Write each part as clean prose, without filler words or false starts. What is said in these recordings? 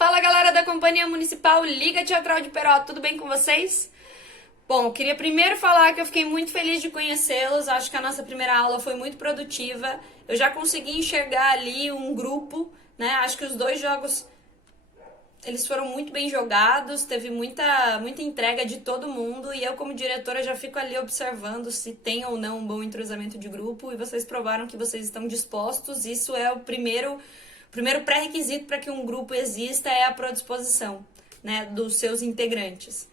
Fala galera da Companhia Municipal Liga Teatral de Peró, tudo bem com vocês? Bom, eu queria primeiro falar que eu fiquei muito feliz de conhecê-los, acho que a nossa primeira aula foi muito produtiva, eu já consegui enxergar ali um grupo, né? Acho que os dois jogos, eles foram muito bem jogados, teve muita entrega de todo mundo e eu como diretora já fico ali observando se tem ou não um bom entrosamento de grupo e vocês provaram que vocês estão dispostos, isso é o primeiro pré-requisito para que um grupo exista é a predisposição, né, dos seus integrantes.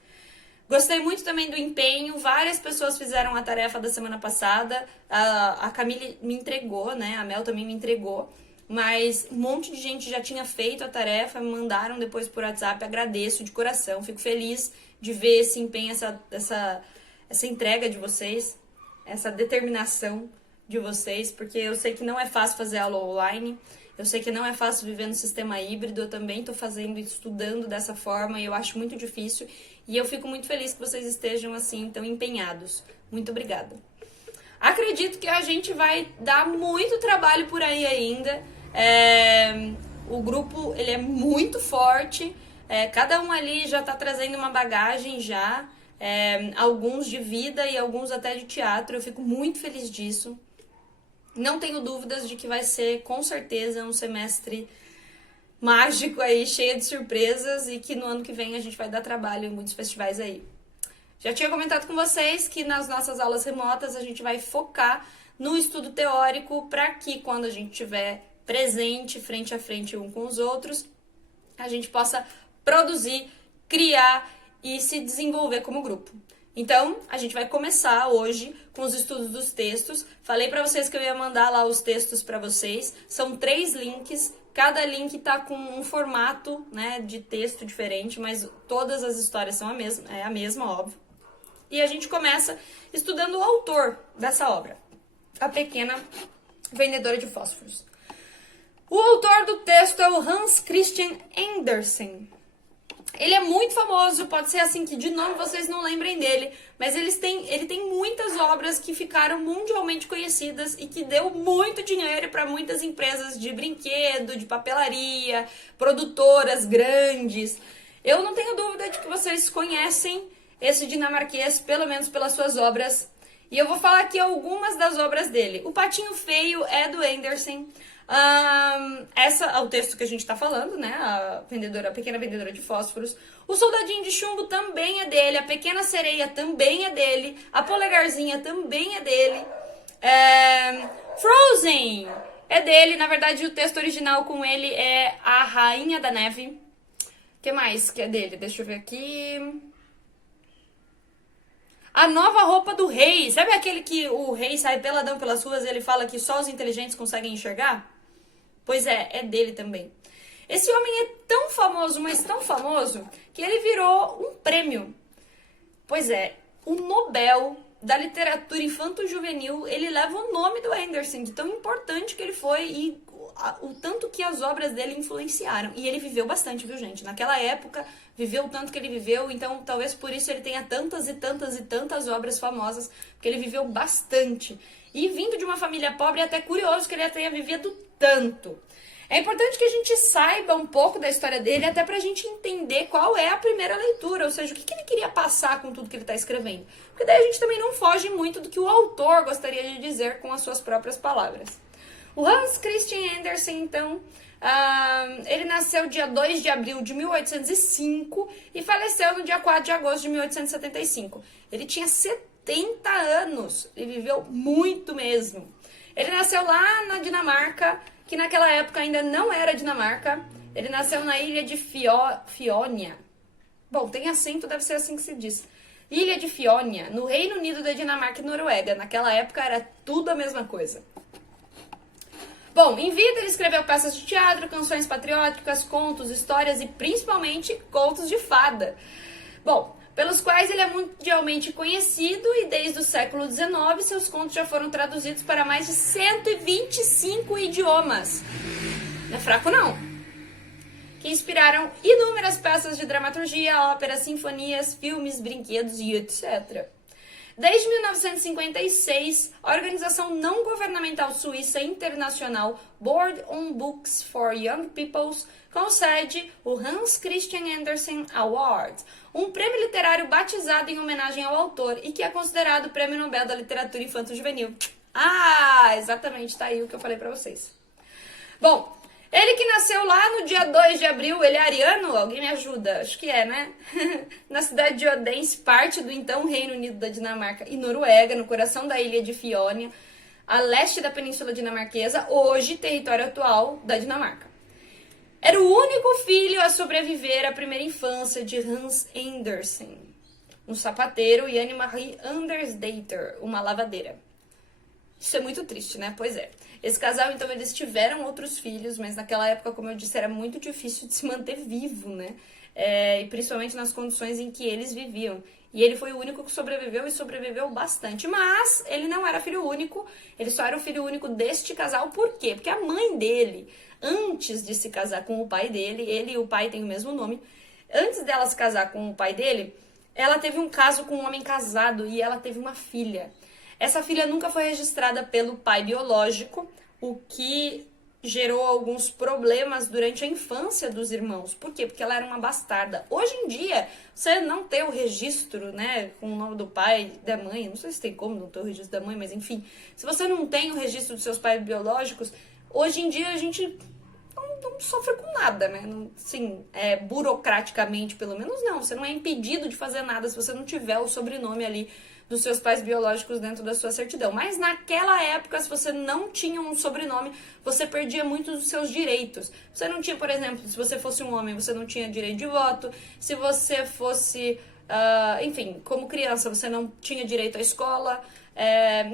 Gostei muito também do empenho, várias pessoas fizeram a tarefa da semana passada, a Camille me entregou, né, a Mel também me entregou, mas um monte de gente já tinha feito a tarefa, me mandaram depois por WhatsApp, agradeço de coração, fico feliz de ver esse empenho, essa entrega de vocês, essa determinação de vocês, porque eu sei que não é fácil fazer aula online, eu sei que não é fácil viver no sistema híbrido, eu também estou estudando dessa forma e eu acho muito difícil. E eu fico muito feliz que vocês estejam assim, tão empenhados. Muito obrigada. Acredito que a gente vai dar muito trabalho por aí ainda. O grupo ele é muito forte, cada um ali já está trazendo uma bagagem já, alguns de vida e alguns até de teatro. Eu fico muito feliz disso. Não tenho dúvidas de que vai ser, com certeza, um semestre mágico aí, cheio de surpresas e que no ano que vem a gente vai dar trabalho em muitos festivais aí. Já tinha comentado com vocês que nas nossas aulas remotas a gente vai focar no estudo teórico para que quando a gente estiver presente, frente a frente um com os outros, a gente possa produzir, criar e se desenvolver como grupo. Então, a gente vai começar hoje com os estudos dos textos. Falei para vocês que eu ia mandar lá os textos para vocês. São 3 links. Cada link tá com um formato, né, de texto diferente, mas todas as histórias são a mesma, óbvio. E a gente começa estudando o autor dessa obra, A Pequena Vendedora de Fósforos. O autor do texto é o Hans Christian Andersen. Ele é muito famoso, pode ser assim que de nome vocês não lembrem dele, mas ele tem muitas obras que ficaram mundialmente conhecidas e que deu muito dinheiro para muitas empresas de brinquedo, de papelaria, produtoras grandes. Eu não tenho dúvida de que vocês conhecem esse dinamarquês, pelo menos pelas suas obras. E eu vou falar aqui algumas das obras dele. O Patinho Feio é do Andersen. Essa é o texto que a gente tá falando, né? A Pequena Vendedora de Fósforos. O Soldadinho de Chumbo também é dele. A Pequena Sereia também é dele. A Polegarzinha também é dele. Frozen é dele. Na verdade, o texto original com ele é A Rainha da Neve. O que mais que é dele? Deixa eu ver aqui. A Nova Roupa do Rei. Sabe aquele que o rei sai peladão pelas ruas e ele fala que só os inteligentes conseguem enxergar? Pois é dele também. Esse homem é tão famoso, mas tão famoso, que ele virou um prêmio. Pois é, o Nobel da Literatura Infanto-Juvenil, ele leva o nome do Andersen, de tão importante que ele foi e o tanto que as obras dele influenciaram. E ele viveu bastante, viu, gente? Naquela época, viveu o tanto que ele viveu, então talvez por isso ele tenha tantas e tantas e tantas obras famosas, porque ele viveu bastante. E vindo de uma família pobre, é até curioso que ele tenha vivido tanto. É importante que a gente saiba um pouco da história dele, até pra gente entender qual é a primeira leitura, ou seja, o que ele queria passar com tudo que ele está escrevendo. Porque daí a gente também não foge muito do que o autor gostaria de dizer com as suas próprias palavras. O Hans Christian Andersen, então, ele nasceu dia 2 de abril de 1805 e faleceu no dia 4 de agosto de 1875. Ele tinha 70 anos e viveu muito mesmo. Ele nasceu lá na Dinamarca, que naquela época ainda não era Dinamarca. Ele nasceu na ilha de Fiônia. Bom, tem acento, deve ser assim que se diz. Ilha de Fiônia, no Reino Unido da Dinamarca e Noruega. Naquela época era tudo a mesma coisa. Bom, em vida ele escreveu peças de teatro, canções patrióticas, contos, histórias e principalmente contos de fada. Bom, pelos quais ele é mundialmente conhecido e desde o século XIX seus contos já foram traduzidos para mais de 125 idiomas. Não é fraco não. Que inspiraram inúmeras peças de dramaturgia, óperas, sinfonias, filmes, brinquedos e etc. Desde 1956, a organização não governamental suíça internacional Board on Books for Young Peoples concede o Hans Christian Andersen Award, um prêmio literário batizado em homenagem ao autor e que é considerado o Prêmio Nobel da Literatura Infanto-Juvenil. Ah, exatamente, tá aí o que eu falei pra vocês. Bom, ele que nasceu lá no dia 2 de abril, ele é ariano? Alguém me ajuda? Acho que é, né? Na cidade de Odense, parte do então Reino Unido da Dinamarca e Noruega, no coração da ilha de Fiônia, a leste da Península Dinamarquesa, hoje território atual da Dinamarca. Era o único filho a sobreviver à primeira infância de Hans Andersen, um sapateiro, e Anne-Marie Andersdatter, uma lavadeira. Isso é muito triste, né? Pois é. Esse casal, então, eles tiveram outros filhos, mas naquela época, como eu disse, era muito difícil de se manter vivo, né? E principalmente nas condições em que eles viviam. E ele foi o único que sobreviveu e sobreviveu bastante. Mas ele não era filho único, ele só era o filho único deste casal. Por quê? Porque a mãe dele, antes de se casar com o pai dele, ele e o pai têm o mesmo nome, antes dela se casar com o pai dele, ela teve um caso com um homem casado e ela teve uma filha. Essa filha nunca foi registrada pelo pai biológico, o que gerou alguns problemas durante a infância dos irmãos. Por quê? Porque ela era uma bastarda. Hoje em dia, você não ter o registro, né, com o nome do pai e da mãe, não sei se tem como não ter o registro da mãe, mas enfim, se você não tem o registro dos seus pais biológicos, hoje em dia a gente não sofre com nada, né? Sim, burocraticamente, pelo menos não. Você não é impedido de fazer nada se você não tiver o sobrenome ali dos seus pais biológicos dentro da sua certidão. Mas naquela época, se você não tinha um sobrenome, você perdia muitos dos seus direitos. Você não tinha, por exemplo, se você fosse um homem, você não tinha direito de voto. Se você fosse, enfim, como criança, você não tinha direito à escola.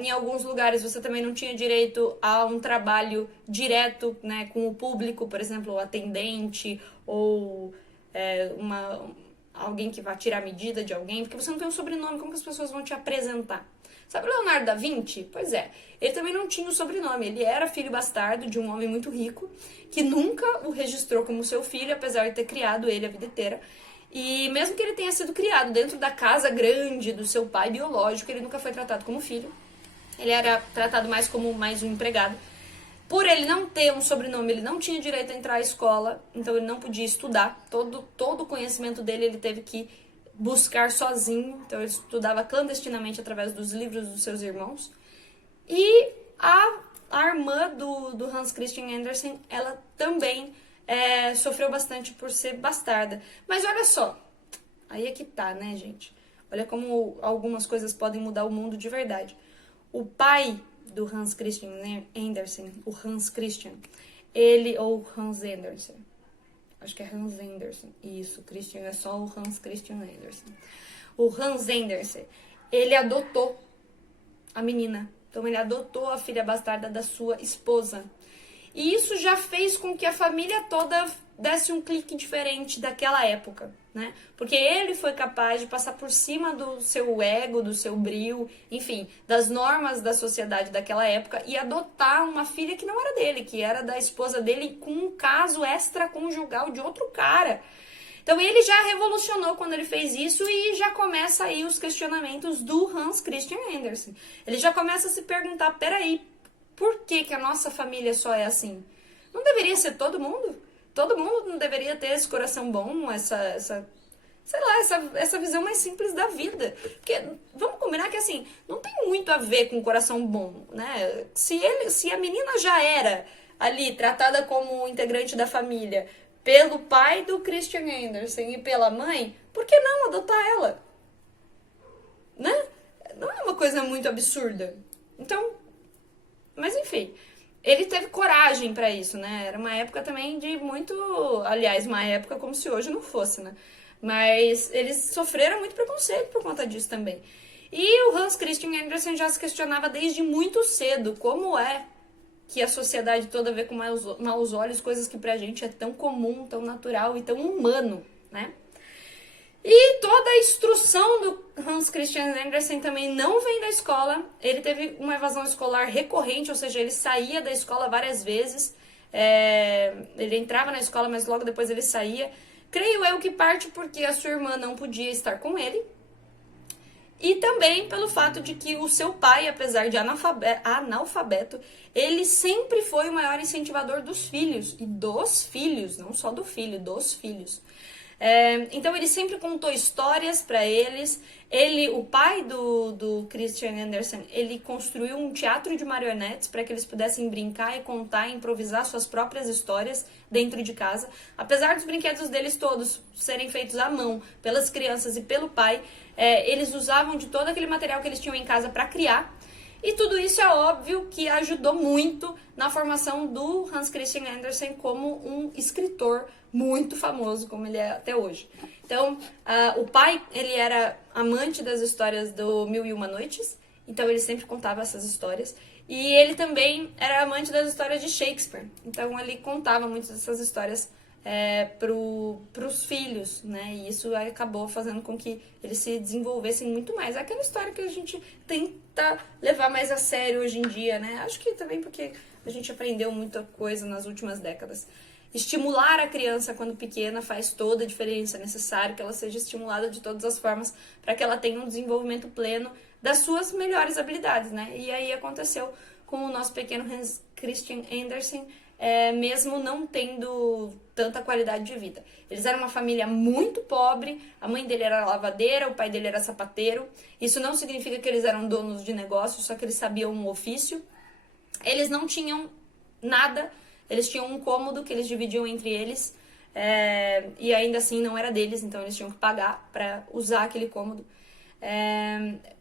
Em alguns lugares você também não tinha direito a um trabalho direto, né, com o público, por exemplo, o atendente ou alguém que vai tirar medida de alguém, porque você não tem um sobrenome, como que as pessoas vão te apresentar? Sabe o Leonardo da Vinci? Pois é, ele também não tinha o sobrenome, ele era filho bastardo de um homem muito rico, que nunca o registrou como seu filho, apesar de ter criado ele a vida inteira. E mesmo que ele tenha sido criado dentro da casa grande do seu pai biológico, ele nunca foi tratado como filho. Ele era tratado mais como mais um empregado. Por ele não ter um sobrenome, ele não tinha direito a entrar à escola, então ele não podia estudar. Todo o conhecimento dele ele teve que buscar sozinho, então ele estudava clandestinamente através dos livros dos seus irmãos. E a irmã do Hans Christian Andersen, ela também sofreu bastante por ser bastarda. Mas olha só, aí é que tá, né, gente? Olha como algumas coisas podem mudar o mundo de verdade. O pai do Hans Christian Andersen, o Hans Christian, ou Hans Andersen, acho que é Hans Andersen, isso, Christian é só o Hans Christian Andersen. O Hans Andersen, ele adotou a menina, então ele adotou a filha bastarda da sua esposa. E isso já fez com que a família toda desse um clique diferente daquela época, né? Porque ele foi capaz de passar por cima do seu ego, do seu brio, enfim, das normas da sociedade daquela época e adotar uma filha que não era dele, que era da esposa dele com um caso extraconjugal de outro cara. Então ele já revolucionou quando ele fez isso e já começa aí os questionamentos do Hans Christian Andersen. Ele já começa a se perguntar, peraí, por que a nossa família só é assim? Não deveria ser todo mundo? Todo mundo não deveria ter esse coração bom, essa visão mais simples da vida. Porque, vamos combinar que, assim, não tem muito a ver com coração bom, né? Se a menina já era ali tratada como integrante da família pelo pai do Christian Andersen e pela mãe, por que não adotar ela? Né? Não é uma coisa muito absurda. Então, mas enfim, ele teve coragem pra isso, né? Era uma época também de muito... Aliás, uma época como se hoje não fosse, né? Mas eles sofreram muito preconceito por conta disso também. E o Hans Christian Andersen já se questionava desde muito cedo como é que a sociedade toda vê com maus olhos coisas que pra gente é tão comum, tão natural e tão humano, né? E toda a instrução do Hans Christian Andersen também não vem da escola. Ele teve uma evasão escolar recorrente, ou seja, ele saía da escola várias vezes. Ele entrava na escola, mas logo depois ele saía. Creio eu que parte porque a sua irmã não podia estar com ele. E também pelo fato de que o seu pai, apesar de analfabeto, ele sempre foi o maior incentivador dos filhos. E dos filhos, não só do filho, dos filhos. Então ele sempre contou histórias para eles. O pai do Christian Andersen, ele construiu um teatro de marionetes para que eles pudessem brincar e contar, improvisar suas próprias histórias dentro de casa. Apesar dos brinquedos deles todos serem feitos à mão pelas crianças e pelo pai, eles usavam de todo aquele material que eles tinham em casa para criar. E tudo isso é óbvio que ajudou muito na formação do Hans Christian Andersen como um escritor muito famoso, como ele é até hoje. Então, o pai, ele era amante das histórias do Mil e Uma Noites, então ele sempre contava essas histórias. E ele também era amante das histórias de Shakespeare, então ele contava muitas dessas histórias para os filhos, né? E isso acabou fazendo com que eles se desenvolvessem muito mais. É aquela história que a gente tenta levar mais a sério hoje em dia, né? Acho que também porque a gente aprendeu muita coisa nas últimas décadas. Estimular a criança quando pequena faz toda a diferença. É necessário que ela seja estimulada de todas as formas para que ela tenha um desenvolvimento pleno das suas melhores habilidades, né? E aí aconteceu com o nosso pequeno Hans Christian Andersen, mesmo não tendo tanta qualidade de vida. Eles eram uma família muito pobre, a mãe dele era lavadeira, o pai dele era sapateiro. Isso não significa que eles eram donos de negócio, só que eles sabiam um ofício. Eles não tinham nada, eles tinham um cômodo que eles dividiam entre eles, e ainda assim não era deles, então eles tinham que pagar para usar aquele cômodo.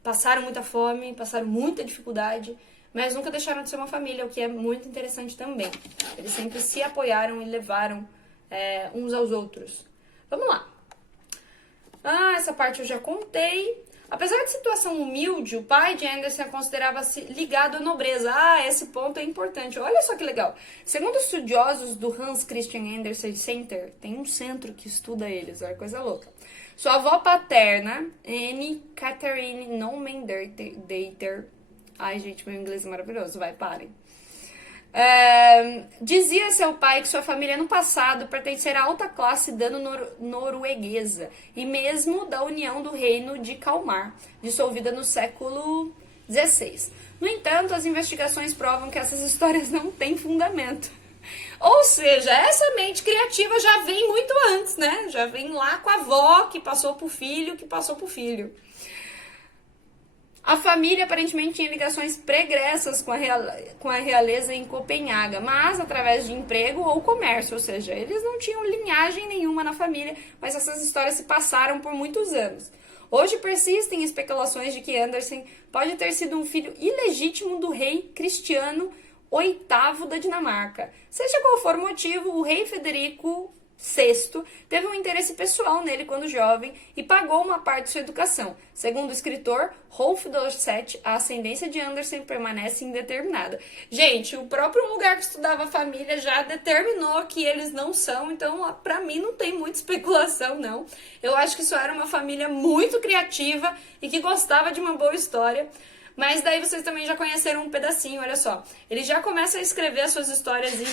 Passaram muita fome, passaram muita dificuldade, mas nunca deixaram de ser uma família, o que é muito interessante também. Eles sempre se apoiaram e levaram uns aos outros. Vamos lá. Essa parte eu já contei. Apesar de situação humilde, o pai de Andersen considerava-se ligado à nobreza. Esse ponto é importante. Olha só que legal. Segundo estudiosos do Hans Christian Andersen Center, tem um centro que estuda eles, olha coisa louca. Sua avó paterna, Anne Catherine Nomendater. Ai, gente, meu inglês é maravilhoso, vai, parem. Dizia seu pai que sua família no passado pertencia à alta classe dano-norueguesa e mesmo da União do Reino de Kalmar, dissolvida no século XVI. No entanto, as investigações provam que essas histórias não têm fundamento. Ou seja, essa mente criativa já vem muito antes, né? Já vem lá com a avó, que passou pro filho, que passou pro filho. A família aparentemente tinha ligações pregressas com a realeza em Copenhaga, mas através de emprego ou comércio, ou seja, eles não tinham linhagem nenhuma na família, mas essas histórias se passaram por muitos anos. Hoje persistem especulações de que Andersen pode ter sido um filho ilegítimo do rei Cristiano VIII da Dinamarca. Seja qual for o motivo, o rei Frederico VI teve um interesse pessoal nele quando jovem e pagou uma parte de sua educação. Segundo o escritor Rolf Dorset, a ascendência de Andersen permanece indeterminada. Gente, o próprio lugar que estudava a família já determinou que eles não são, então pra mim não tem muita especulação, não. Eu acho que isso era uma família muito criativa e que gostava de uma boa história. Mas daí vocês também já conheceram um pedacinho, olha só. Ele já começa a escrever as suas histórias e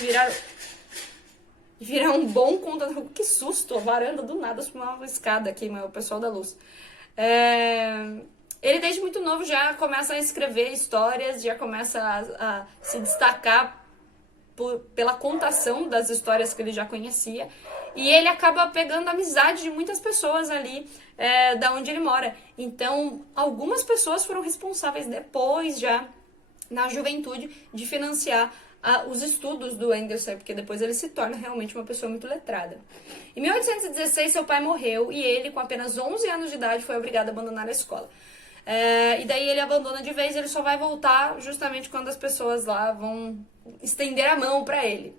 virar um bom contador. Que susto, a varanda do nada subiu uma escada aqui, mas o pessoal da luz. Ele desde muito novo já começa a escrever histórias, já começa a se destacar pela contação das histórias que ele já conhecia. E ele acaba pegando a amizade de muitas pessoas ali da onde ele mora. Então, algumas pessoas foram responsáveis depois, já na juventude, de financiar os estudos do Andersen, porque depois ele se torna realmente uma pessoa muito letrada. Em 1816, seu pai morreu e ele, com apenas 11 anos de idade, foi obrigado a abandonar a escola. E daí ele abandona de vez, ele só vai voltar justamente quando as pessoas lá vão estender a mão para ele.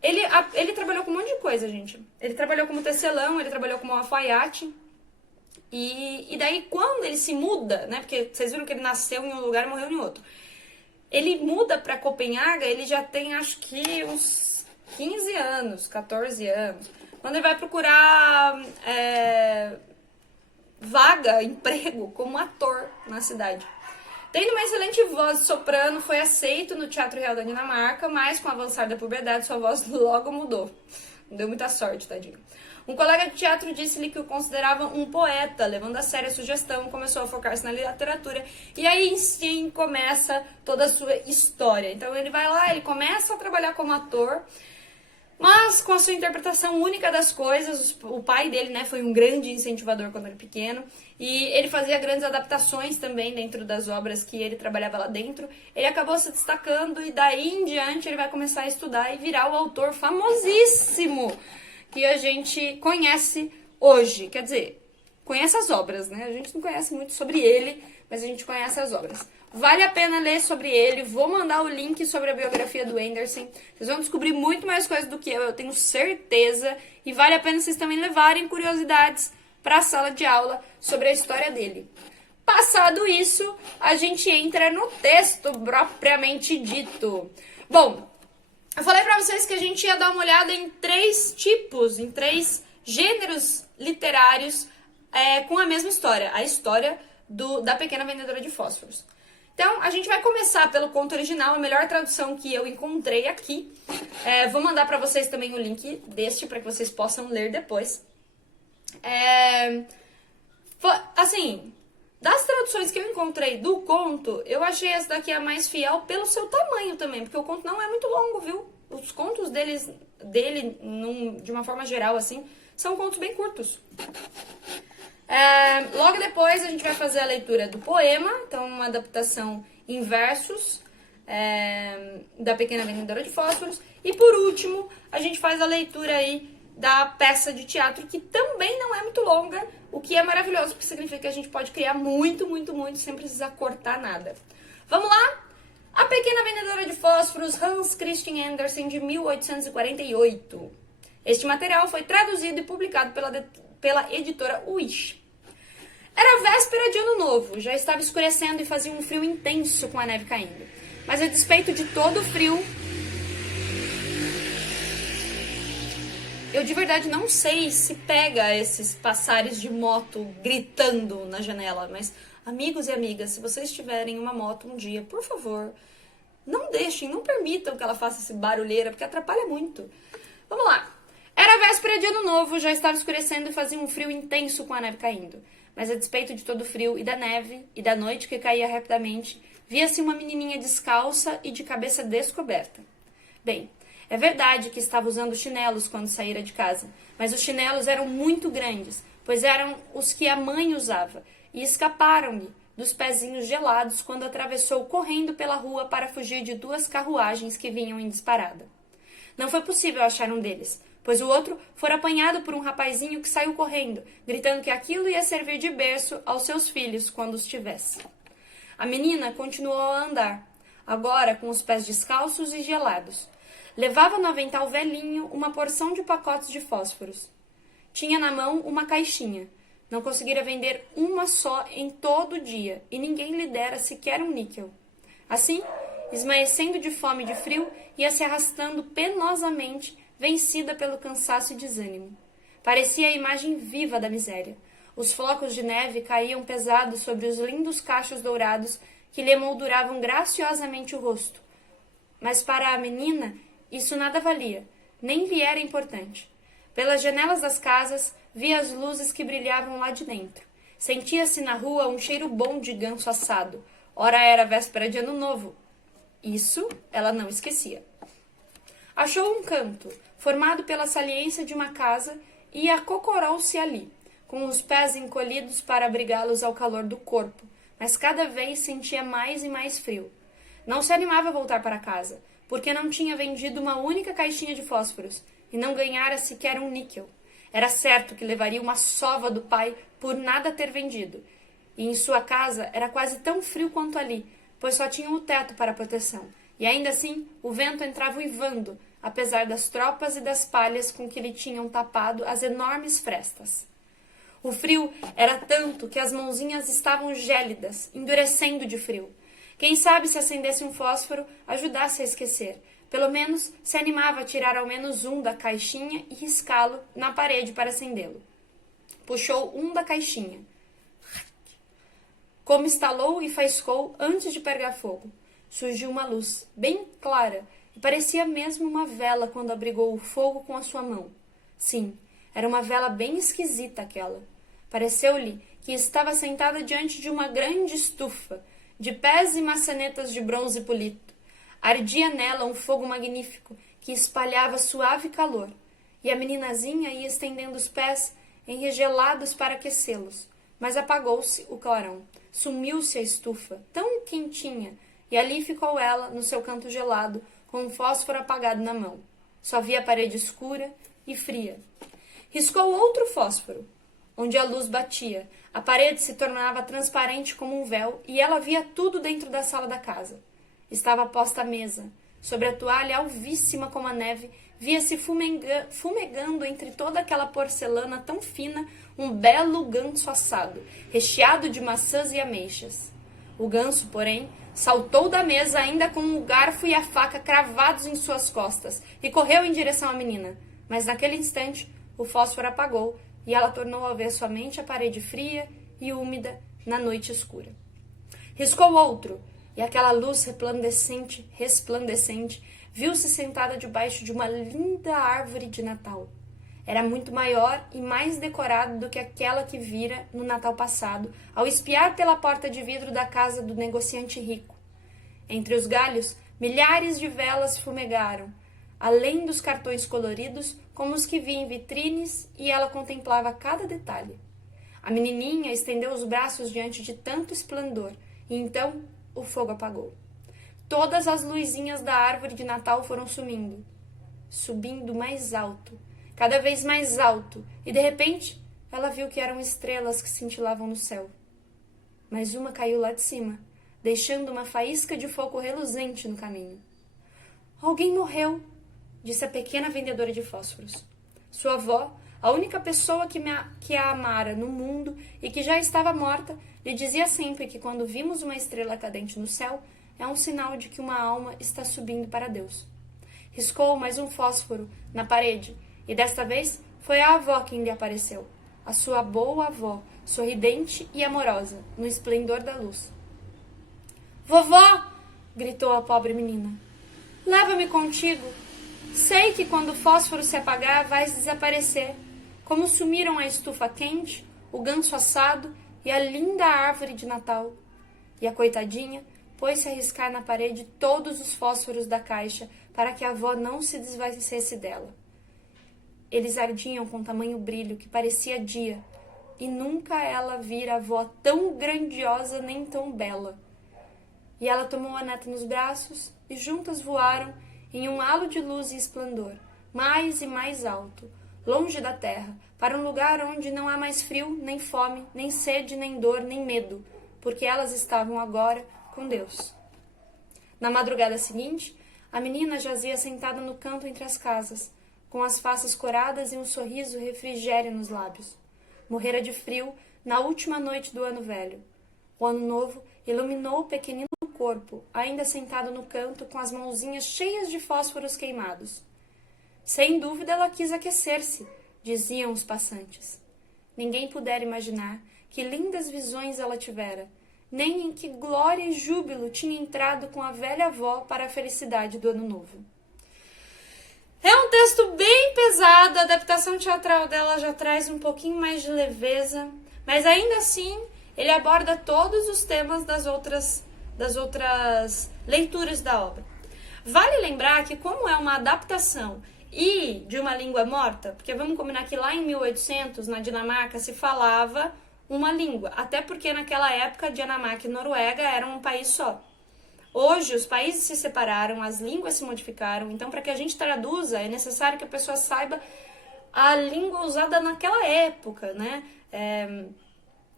Ele trabalhou com um monte de coisa, gente. Ele trabalhou como tecelão, ele trabalhou como alfaiate. E daí, quando ele se muda, né? Porque vocês viram que ele nasceu em um lugar e morreu em outro. Ele muda para Copenhaga, ele já tem, acho que, uns 15 anos, 14 anos. Quando ele vai procurar vaga, emprego como ator na cidade. Tendo uma excelente voz de soprano, foi aceito no Teatro Real da Dinamarca, mas com o avançar da puberdade, sua voz logo mudou. Não deu muita sorte, tadinho. Um colega de teatro disse-lhe que o considerava um poeta, levando a sério a sugestão, começou a focar-se na literatura, e aí sim começa toda a sua história. Então ele vai lá, ele começa a trabalhar como ator, mas com a sua interpretação única das coisas. O pai dele, né, foi um grande incentivador quando era pequeno, e ele fazia grandes adaptações também dentro das obras que ele trabalhava lá dentro. Ele acabou se destacando e daí em diante ele vai começar a estudar e virar o autor famosíssimo que a gente conhece hoje. Quer dizer, conhece as obras, né? A gente não conhece muito sobre ele, mas a gente conhece as obras. Vale a pena ler sobre ele. Vou mandar o link sobre a biografia do Anderson. Vocês vão descobrir muito mais coisas do que eu tenho certeza. E vale a pena vocês também levarem curiosidades para a sala de aula sobre a história dele. Passado isso, a gente entra no texto propriamente dito. Bom, eu falei para vocês que a gente ia dar uma olhada em 3 tipos, em 3 gêneros literários com a mesma história. A história da Pequena Vendedora de Fósforos. Então, a gente vai começar pelo conto original, a melhor tradução que eu encontrei aqui. Vou mandar para vocês também o link deste, para que vocês possam ler depois. Assim, das traduções que eu encontrei do conto, eu achei essa daqui a mais fiel pelo seu tamanho também, porque o conto não é muito longo, viu? Os contos dele, de uma forma geral, assim, são contos bem curtos. Logo depois a gente vai fazer a leitura do poema, então uma adaptação em versos da Pequena Vendedora de Fósforos. E por último, a gente faz a leitura aí da peça de teatro, que também não é muito longa, o que é maravilhoso, porque significa que a gente pode criar muito, muito, muito, sem precisar cortar nada. Vamos lá? A Pequena Vendedora de Fósforos, Hans Christian Andersen, de 1848. Este material foi traduzido e publicado pela editora Wish. Era véspera de Ano Novo, já estava escurecendo e fazia um frio intenso com a neve caindo. Mas a despeito de todo o frio, eu de verdade não sei se pega esses passares de moto gritando na janela, mas amigos e amigas, se vocês tiverem uma moto um dia, por favor, não deixem, não permitam que ela faça esse barulheira, porque atrapalha muito. Vamos lá. Era véspera de Ano Novo, já estava escurecendo e fazia um frio intenso com a neve caindo. Mas a despeito de todo o frio e da neve e da noite que caía rapidamente, via-se uma menininha descalça e de cabeça descoberta. Bem, é verdade que estava usando chinelos quando saíra de casa, mas os chinelos eram muito grandes, pois eram os que a mãe usava, e escaparam-lhe dos pezinhos gelados quando atravessou correndo pela rua para fugir de 2 carruagens que vinham em disparada. Não foi possível achar um deles, pois o outro fora apanhado por um rapazinho que saiu correndo, gritando que aquilo ia servir de berço aos seus filhos quando os tivesse. A menina continuou a andar, agora com os pés descalços e gelados. Levava no avental velhinho uma porção de pacotes de fósforos. Tinha na mão uma caixinha. Não conseguira vender uma só em todo o dia, e ninguém lhe dera sequer um níquel. Assim, esmaecendo de fome e de frio, ia se arrastando penosamente, vencida pelo cansaço e desânimo. Parecia a imagem viva da miséria. Os flocos de neve caíam pesados sobre os lindos cachos dourados que lhe emolduravam graciosamente o rosto. Mas para a menina, isso nada valia, nem lhe era importante. Pelas janelas das casas, via as luzes que brilhavam lá de dentro. Sentia-se na rua um cheiro bom de ganso assado. Ora era véspera de Ano Novo. Isso ela não esquecia. Achou um canto, formado pela saliência de uma casa, e acocorou-se ali, com os pés encolhidos para abrigá-los ao calor do corpo, mas cada vez sentia mais e mais frio. Não se animava a voltar para casa, porque não tinha vendido uma única caixinha de fósforos, e não ganhara sequer um níquel. Era certo que levaria uma sova do pai por nada ter vendido, e em sua casa era quase tão frio quanto ali, pois só tinham o teto para proteção, e ainda assim o vento entrava uivando, apesar das tropas e das palhas com que lhe tinham tapado as enormes frestas. O frio era tanto que as mãozinhas estavam gélidas, endurecendo de frio. Quem sabe se acendesse um fósforo, ajudasse a esquecer. Pelo menos se animava a tirar ao menos um da caixinha e riscá-lo na parede para acendê-lo. Puxou um da caixinha. Como estalou e faiscou antes de pegar fogo. Surgiu uma luz, bem clara, e parecia mesmo uma vela quando abrigou o fogo com a sua mão. Sim, era uma vela bem esquisita aquela. Pareceu-lhe que estava sentada diante de uma grande estufa, de pés e maçanetas de bronze polido. Ardia nela um fogo magnífico que espalhava suave calor, e a meninazinha ia estendendo os pés enregelados para aquecê-los. Mas apagou-se o clarão, sumiu-se a estufa, tão quentinha, e ali ficou ela, no seu canto gelado, com um fósforo apagado na mão. Só via a parede escura e fria. Riscou outro fósforo, onde a luz batia. A parede se tornava transparente como um véu, e ela via tudo dentro da sala da casa. Estava posta a mesa. Sobre a toalha, alvíssima como a neve, via-se fumegando entre toda aquela porcelana tão fina um belo ganso assado, recheado de maçãs e ameixas. O ganso, porém, saltou da mesa ainda com o garfo e a faca cravados em suas costas e correu em direção à menina. Mas naquele instante o fósforo apagou e ela tornou a ver somente a parede fria e úmida na noite escura. Riscou outro, e aquela luz resplandecente, viu-se sentada debaixo de uma linda árvore de Natal. Era muito maior e mais decorada do que aquela que vira no Natal passado, ao espiar pela porta de vidro da casa do negociante rico. Entre os galhos, milhares de velas fumegaram, além dos cartões coloridos, como os que via em vitrines, e ela contemplava cada detalhe. A menininha estendeu os braços diante de tanto esplendor, e então o fogo apagou. Todas as luzinhas da árvore de Natal foram subindo mais alto, cada vez mais alto, e de repente ela viu que eram estrelas que cintilavam no céu. Mas uma caiu lá de cima, deixando uma faísca de fogo reluzente no caminho. Alguém morreu, disse a pequena vendedora de fósforos. Sua avó, a única pessoa que a amara no mundo e que já estava morta, lhe dizia sempre que quando vimos uma estrela cadente no céu, é um sinal de que uma alma está subindo para Deus. Riscou mais um fósforo na parede, e desta vez foi a avó quem lhe apareceu, a sua boa avó, sorridente e amorosa, no esplendor da luz. Vovó! Gritou a pobre menina. Leva-me contigo. Sei que quando o fósforo se apagar, vais desaparecer, como sumiram a estufa quente, o ganso assado e a linda árvore de Natal. E a coitadinha pôs-se a riscar na parede todos os fósforos da caixa para que a avó não se desvanecesse dela. Eles ardiam com tamanho brilho que parecia dia, e nunca ela vira a avó tão grandiosa nem tão bela. E ela tomou a neta nos braços e juntas voaram em um halo de luz e esplendor, mais e mais alto, longe da terra, para um lugar onde não há mais frio, nem fome, nem sede, nem dor, nem medo, porque elas estavam agora com Deus. Na madrugada seguinte, a menina jazia sentada no canto entre as casas, com as faces coradas e um sorriso refrigério nos lábios. Morrera de frio na última noite do ano velho. O ano novo iluminou o pequenino corpo, ainda sentado no canto, com as mãozinhas cheias de fósforos queimados. Sem dúvida ela quis aquecer-se, diziam os passantes. Ninguém pudera imaginar que lindas visões ela tivera, nem em que glória e júbilo tinha entrado com a velha avó para a felicidade do ano novo. É um texto bem pesado, a adaptação teatral dela já traz um pouquinho mais de leveza, mas ainda assim ele aborda todos os temas das outras leituras da obra. Vale lembrar que, como é uma adaptação e de uma língua morta, porque vamos combinar que lá em 1800, na Dinamarca, se falava uma língua, até porque naquela época Dinamarca e Noruega eram um país só. Hoje os países se separaram, as línguas se modificaram, então para que a gente traduza é necessário que a pessoa saiba a língua usada naquela época, né?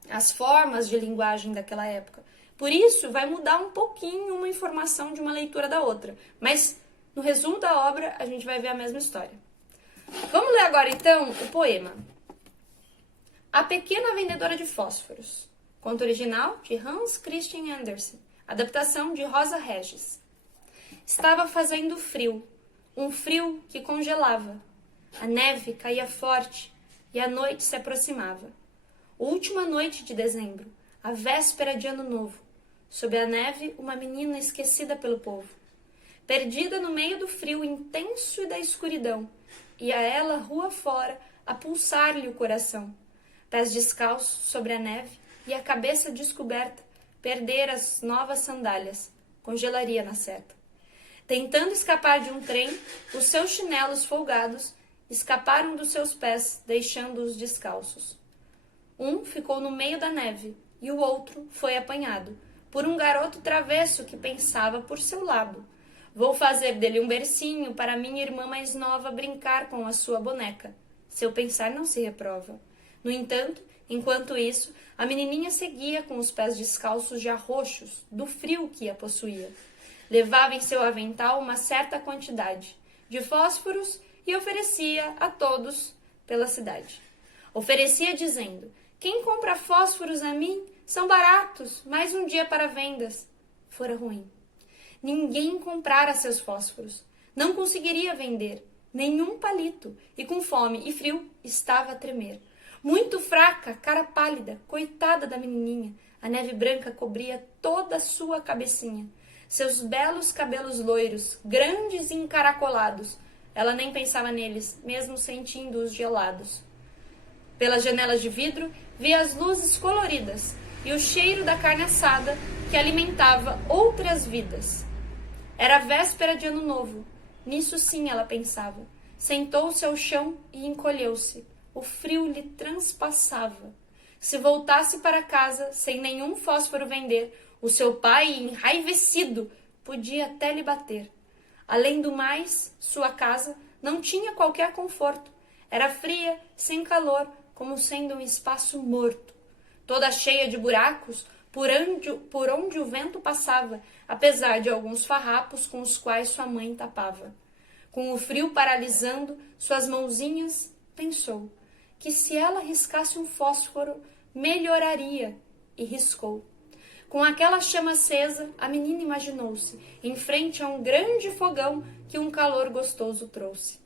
As formas de linguagem daquela época. Por isso, vai mudar um pouquinho uma informação de uma leitura da outra. Mas, no resumo da obra, a gente vai ver a mesma história. Vamos ler agora, então, o poema. A Pequena Vendedora de Fósforos. Conto original de Hans Christian Andersen. Adaptação de Rosa Regis. Estava fazendo frio. Um frio que congelava. A neve caía forte e a noite se aproximava. Última noite de dezembro. A véspera de Ano Novo. Sob a neve, uma menina esquecida pelo povo. perdida no meio do frio intenso e da escuridão, e a ela, rua fora, a pulsar-lhe o coração. Pés descalços sobre a neve e a cabeça descoberta, perder as novas sandálias, congelaria na certa. Tentando escapar de um trem, os seus chinelos folgados escaparam dos seus pés, deixando-os descalços. Um ficou no meio da neve e o outro foi apanhado por um garoto travesso que pensava por seu lado. Vou fazer dele um bercinho para minha irmã mais nova brincar com a sua boneca. Seu pensar não se reprova. No entanto, enquanto isso, a menininha seguia com os pés descalços já roxos, do frio que a possuía. Levava em seu avental uma certa quantidade de fósforos e oferecia a todos pela cidade. Oferecia dizendo: quem compra fósforos a mim são baratos, mais um dia para vendas. Fora ruim. Ninguém comprara seus fósforos. Não conseguiria vender nenhum palito e com fome e frio estava a tremer. Muito fraca, cara pálida, coitada da menininha. A neve branca cobria toda a sua cabecinha. Seus belos cabelos loiros, grandes e encaracolados. Ela nem pensava neles, mesmo sentindo-os gelados. Pelas janelas de vidro, via as luzes coloridas e o cheiro da carne assada que alimentava outras vidas. Era véspera de ano novo. Nisso sim ela pensava. Sentou-se ao chão e encolheu-se. O frio lhe transpassava. Se voltasse para casa sem nenhum fósforo vender, o seu pai, enraivecido, podia até lhe bater. Além do mais, sua casa não tinha qualquer conforto. Era fria, sem calor, como sendo um espaço morto. Toda cheia de buracos, por onde o vento passava, apesar de alguns farrapos com os quais sua mãe tapava. Com o frio paralisando suas mãozinhas, pensou que se ela riscasse um fósforo, melhoraria, e riscou. Com aquela chama acesa, a menina imaginou-se em frente a um grande fogão que um calor gostoso trouxe.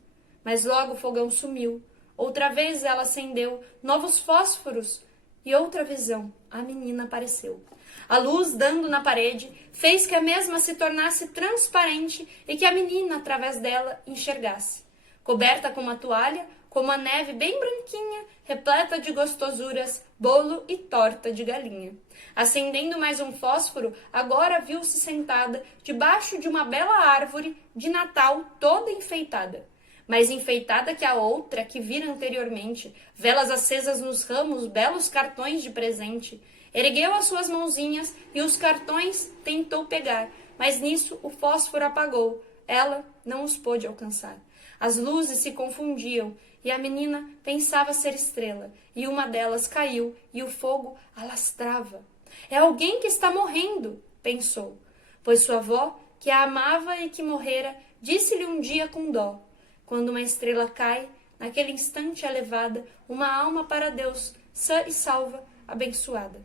Mas logo o fogão sumiu. Outra vez ela acendeu novos fósforos e outra visão. A menina apareceu. A luz, dando na parede, fez que a mesma se tornasse transparente e que a menina, através dela, enxergasse. Coberta com uma toalha, como a neve bem branquinha, repleta de gostosuras, bolo e torta de galinha. Acendendo mais um fósforo, agora viu-se sentada debaixo de uma bela árvore de Natal toda enfeitada. Mais enfeitada que a outra que vira anteriormente, velas acesas nos ramos, belos cartões de presente. Ergueu as suas mãozinhas e os cartões tentou pegar, mas nisso o fósforo apagou. Ela não os pôde alcançar. As luzes se confundiam e a menina pensava ser estrela, e uma delas caiu e o fogo alastrava. É alguém que está morrendo, pensou, pois sua avó, que a amava e que morrera, disse-lhe um dia com dó: quando uma estrela cai, naquele instante é levada uma alma para Deus, sã e salva, abençoada.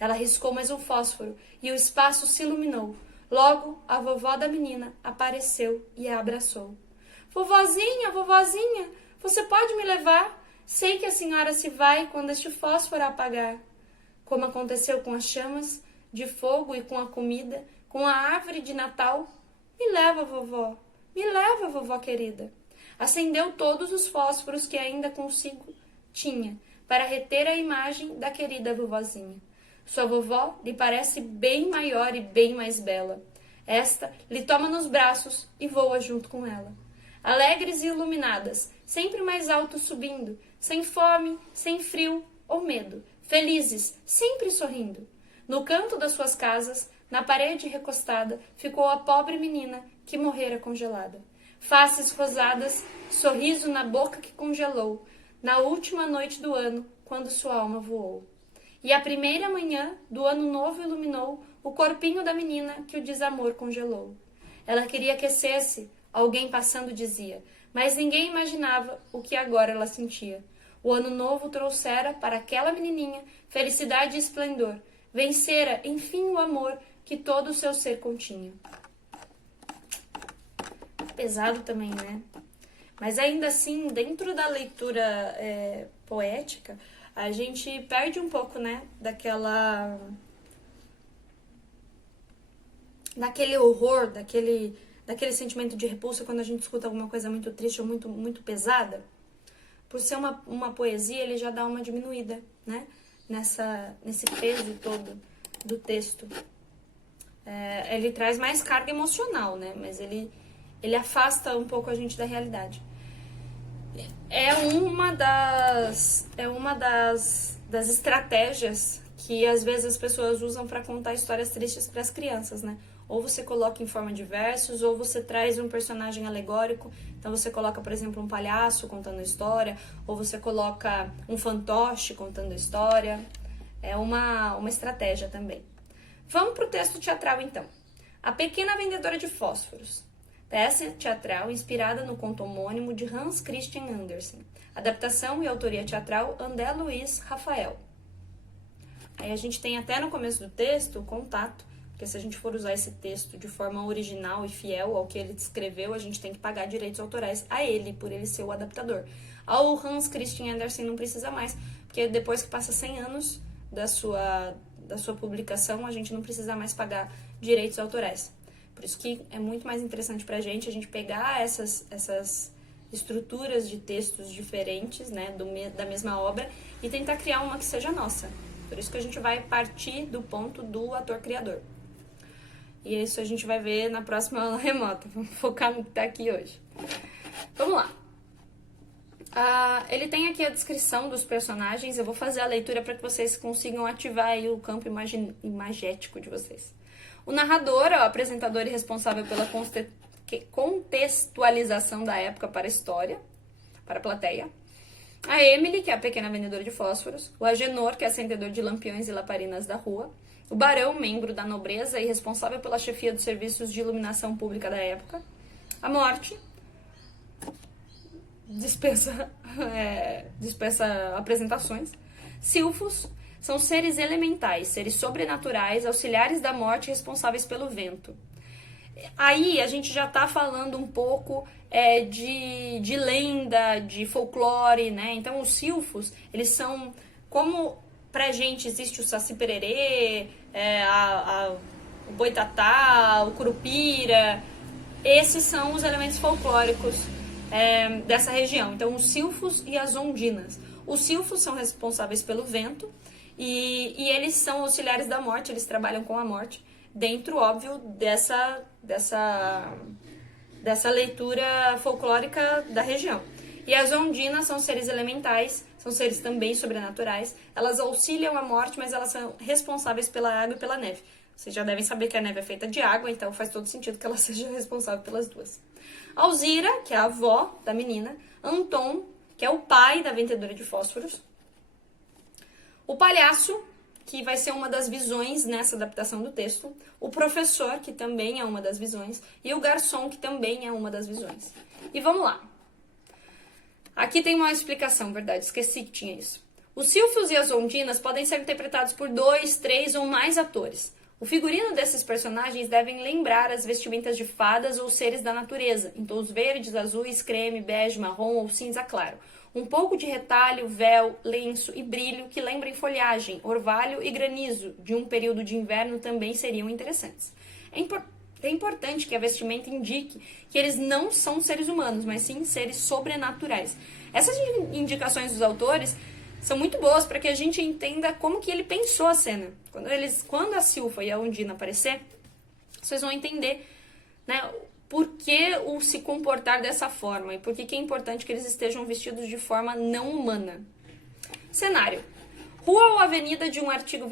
Ela riscou mais um fósforo e o espaço se iluminou. Logo, a vovó da menina apareceu e a abraçou. Vovozinha, vovozinha, você pode me levar? Sei que a senhora se vai quando este fósforo apagar. Como aconteceu com as chamas de fogo e com a comida, com a árvore de Natal. Me leva, vovó querida. Acendeu todos os fósforos que ainda consigo tinha, para reter a imagem da querida vovozinha. Sua vovó lhe parece bem maior e bem mais bela. Esta lhe toma nos braços e voa junto com ela. Alegres e iluminadas, sempre mais alto subindo, sem fome, sem frio ou medo, felizes, sempre sorrindo. No canto das suas casas, na parede recostada, ficou a pobre menina que morrera congelada. Faces rosadas, sorriso na boca que congelou, na última noite do ano, quando sua alma voou. E a primeira manhã do ano novo iluminou o corpinho da menina que o desamor congelou. Ela queria aquecer-se, alguém passando dizia, mas ninguém imaginava o que agora ela sentia. O ano novo trouxera para aquela menininha felicidade e esplendor, vencera, enfim, o amor que todo o seu ser continha. Pesado também, né? Mas ainda assim, dentro da leitura poética, a gente perde um pouco, né, daquele horror, daquele sentimento de repulsa quando a gente escuta alguma coisa muito triste ou muito pesada. Por ser uma poesia, ele já dá uma diminuída, né? Nesse peso todo do texto. Ele traz mais carga emocional, né? Mas ele afasta um pouco a gente da realidade. É uma das estratégias que às vezes as pessoas usam para contar histórias tristes para as crianças, né? Ou você coloca em forma de versos, ou você traz um personagem alegórico. Então você coloca, por exemplo, um palhaço contando a história, ou você coloca um fantoche contando a história. É uma estratégia também. Vamos para o texto teatral, então. A Pequena Vendedora de Fósforos. Peça teatral inspirada no conto homônimo de Hans Christian Andersen. Adaptação e autoria teatral André Luiz Rafael. Aí a gente tem até no começo do texto o contato, porque se a gente for usar esse texto de forma original e fiel ao que ele descreveu, a gente tem que pagar direitos autorais a ele, por ele ser o adaptador. Ao Hans Christian Andersen não precisa mais, porque depois que passa 100 anos da sua publicação, a gente não precisa mais pagar direitos autorais. Por isso que é muito mais interessante pra gente a gente pegar essas estruturas de textos diferentes, né, da mesma obra, e tentar criar uma que seja nossa. Por isso que a gente vai partir do ponto do ator-criador. E isso a gente vai ver na próxima aula remota. Vamos focar no que tá aqui hoje. Vamos lá. Ele tem aqui a descrição dos personagens. Eu vou fazer a leitura para que vocês consigam ativar aí o campo imagético de vocês. O narrador é o apresentador e responsável pela contextualização da época para a história, para a plateia. A Emily, que é a pequena vendedora de fósforos. O Agenor, que é acendedor de lampiões e lamparinas da rua. O Barão, membro da nobreza e responsável pela chefia dos serviços de iluminação pública da época. A Morte, dispensa apresentações. Silfos são seres elementais, seres sobrenaturais, auxiliares da morte responsáveis pelo vento. Aí a gente já tá falando um pouco de lenda, de folclore, né? Então os silfos, eles são, como pra gente existe o Saci Pererê, o Boitatá, o Curupira, esses são os elementos folclóricos dessa região. Então os silfos e as ondinas. Os silfos são responsáveis pelo vento e eles são auxiliares da morte, eles trabalham com a morte, dentro, óbvio, dessa leitura folclórica da região. E as ondinas são seres elementais, são seres também sobrenaturais. Elas auxiliam a morte, mas elas são responsáveis pela água e pela neve. Vocês já devem saber que a neve é feita de água, então faz todo sentido que ela seja responsável pelas duas. Alzira, que é a avó da menina. Anton, que é o pai da vendedora de fósforos. O palhaço, que vai ser uma das visões nessa adaptação do texto. O professor, que também é uma das visões. E o garçom, que também é uma das visões. E vamos lá. Aqui tem uma explicação, verdade, esqueci que tinha isso. Os silfos e as ondinas podem ser interpretados por 2, 3 ou mais atores. O figurino desses personagens devem lembrar as vestimentas de fadas ou seres da natureza, em tons verdes, azuis, creme, bege, marrom ou cinza claro. Um pouco de retalho, véu, lenço e brilho que lembrem folhagem, orvalho e granizo de um período de inverno também seriam interessantes. É importante que a vestimenta indique que eles não são seres humanos, mas sim seres sobrenaturais. Essas indicações dos autores são muito boas para que a gente entenda como que ele pensou a cena. Quando a Silfa e a Ondina aparecer, vocês vão entender, né, por que o se comportar dessa forma e por que é importante que eles estejam vestidos de forma não humana. Cenário. Rua ou avenida de um antigo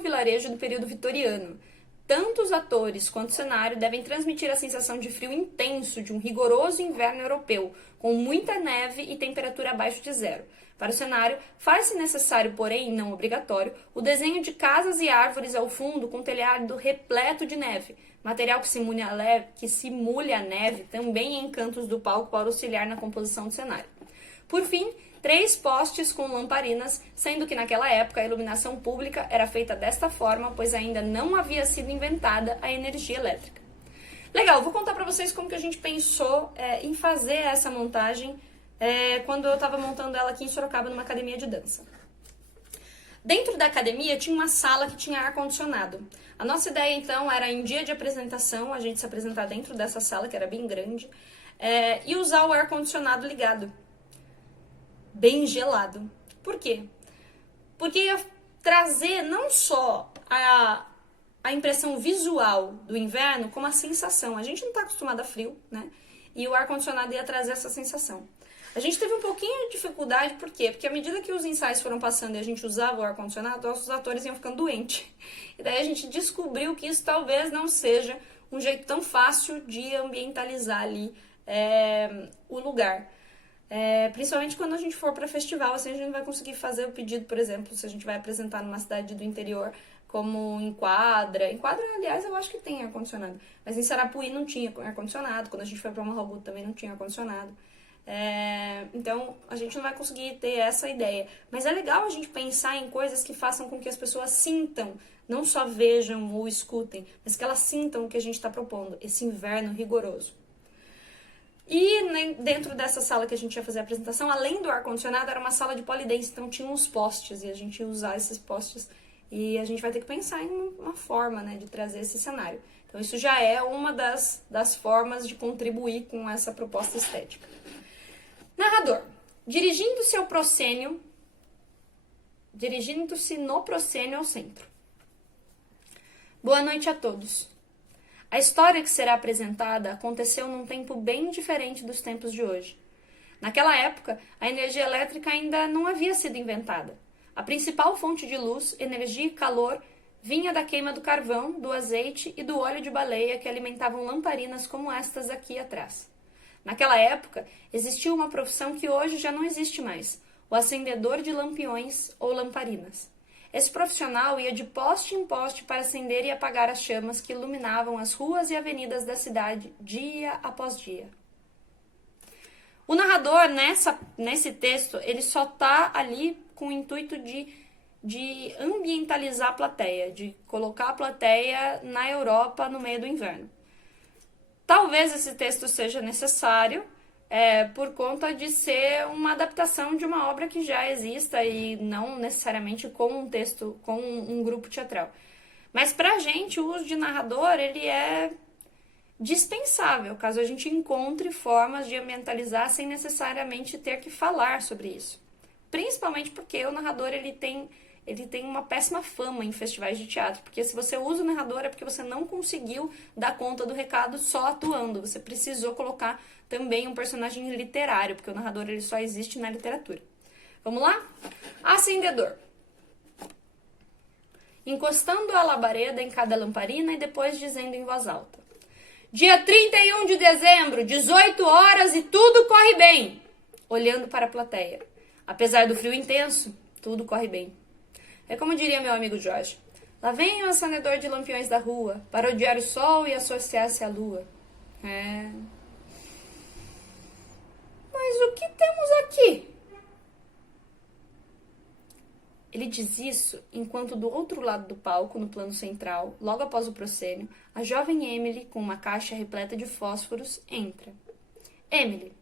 vilarejo do período vitoriano. Tanto os atores quanto o cenário devem transmitir a sensação de frio intenso de um rigoroso inverno europeu, com muita neve e temperatura abaixo de zero. Para o cenário, faz-se necessário, porém não obrigatório, o desenho de casas e árvores ao fundo com telhado repleto de neve, material que simule a neve também em cantos do palco para auxiliar na composição do cenário. Por fim, 3 postes com lamparinas, sendo que naquela época a iluminação pública era feita desta forma, pois ainda não havia sido inventada a energia elétrica. Legal, vou contar para vocês como que a gente pensou em fazer essa montagem quando eu estava montando ela aqui em Sorocaba, numa academia de dança. Dentro da academia tinha uma sala que tinha ar-condicionado. A nossa ideia, então, era em dia de apresentação, a gente se apresentar dentro dessa sala, que era bem grande, e usar o ar-condicionado ligado. Bem gelado. Por quê? Porque ia trazer não só a impressão visual do inverno, como a sensação. A gente não está acostumado a frio, né? E o ar-condicionado ia trazer essa sensação. A gente teve um pouquinho de dificuldade, por quê? Porque à medida que os ensaios foram passando e a gente usava o ar-condicionado, nossos atores iam ficando doentes. E daí a gente descobriu que isso talvez não seja um jeito tão fácil de ambientalizar ali o lugar. Principalmente quando a gente for para festival, assim a gente vai conseguir fazer o pedido, por exemplo, se a gente vai apresentar numa cidade do interior, como em Quadra. Em Quadra, aliás, eu acho que tem ar-condicionado. Mas em Sarapuí não tinha ar-condicionado. Quando a gente foi para Marrogo também não tinha ar-condicionado. Então, a gente não vai conseguir ter essa ideia. Mas é legal a gente pensar em coisas que façam com que as pessoas sintam, não só vejam ou escutem, mas que elas sintam o que a gente está propondo, esse inverno rigoroso. E dentro dessa sala que a gente ia fazer a apresentação, além do ar-condicionado, era uma sala de polidense, então tinha uns postes, e a gente ia usar esses postes. E a gente vai ter que pensar em uma forma, né, de trazer esse cenário. Então, isso já é uma das formas de contribuir com essa proposta estética. Narrador, dirigindo-se no proscênio ao centro. Boa noite a todos. A história que será apresentada aconteceu num tempo bem diferente dos tempos de hoje. Naquela época, a energia elétrica ainda não havia sido inventada. A principal fonte de luz, energia e calor vinha da queima do carvão, do azeite e do óleo de baleia que alimentavam lamparinas como estas aqui atrás. Naquela época, existia uma profissão que hoje já não existe mais, o acendedor de lampiões ou lamparinas. Esse profissional ia de poste em poste para acender e apagar as chamas que iluminavam as ruas e avenidas da cidade dia após dia. O narrador, nesse texto, ele só está ali com o intuito de ambientalizar a plateia, de colocar a plateia na Europa no meio do inverno. Talvez esse texto seja necessário por conta de ser uma adaptação de uma obra que já exista e não necessariamente com um texto, com um grupo teatral. Mas pra gente, o uso de narrador, ele é dispensável, caso a gente encontre formas de ambientalizar sem necessariamente ter que falar sobre isso. Principalmente porque o narrador ele tem uma péssima fama em festivais de teatro, porque se você usa o narrador é porque você não conseguiu dar conta do recado só atuando, você precisou colocar também um personagem literário, porque o narrador ele só existe na literatura. Vamos lá? Acendedor. Encostando a labareda em cada lamparina e depois dizendo em voz alta. Dia 31 de dezembro, 18 horas e tudo corre bem. Olhando para a plateia. Apesar do frio intenso, tudo corre bem. É como diria meu amigo Jorge. Lá vem o acendedor de lampiões da rua, para odiar o sol e associar-se à lua. Mas o que temos aqui? Ele diz isso enquanto do outro lado do palco, no plano central, logo após o proscênio, a jovem Emily, com uma caixa repleta de fósforos, entra. Emily.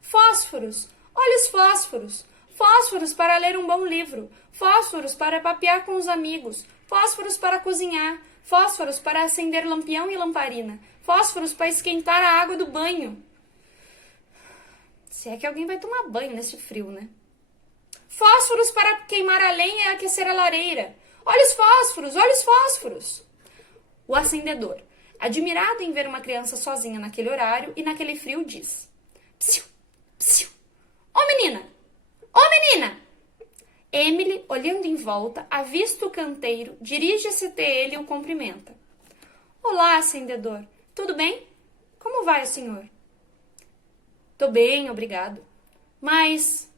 Fósforos! Olha os fósforos! Fósforos para ler um bom livro, fósforos para papear com os amigos, fósforos para cozinhar, fósforos para acender lampião e lamparina, fósforos para esquentar a água do banho. Se é que alguém vai tomar banho nesse frio, né? Fósforos para queimar a lenha e aquecer a lareira. Olha os fósforos, olha os fósforos. O acendedor, admirado em ver uma criança sozinha naquele horário e naquele frio, diz. Psiu, psiu. Ô menina! Ô, menina! Emily, olhando em volta, avista o canteiro, dirige-se até ele e o cumprimenta. Olá, acendedor. Tudo bem? Como vai o senhor? Tô bem, obrigado. Mas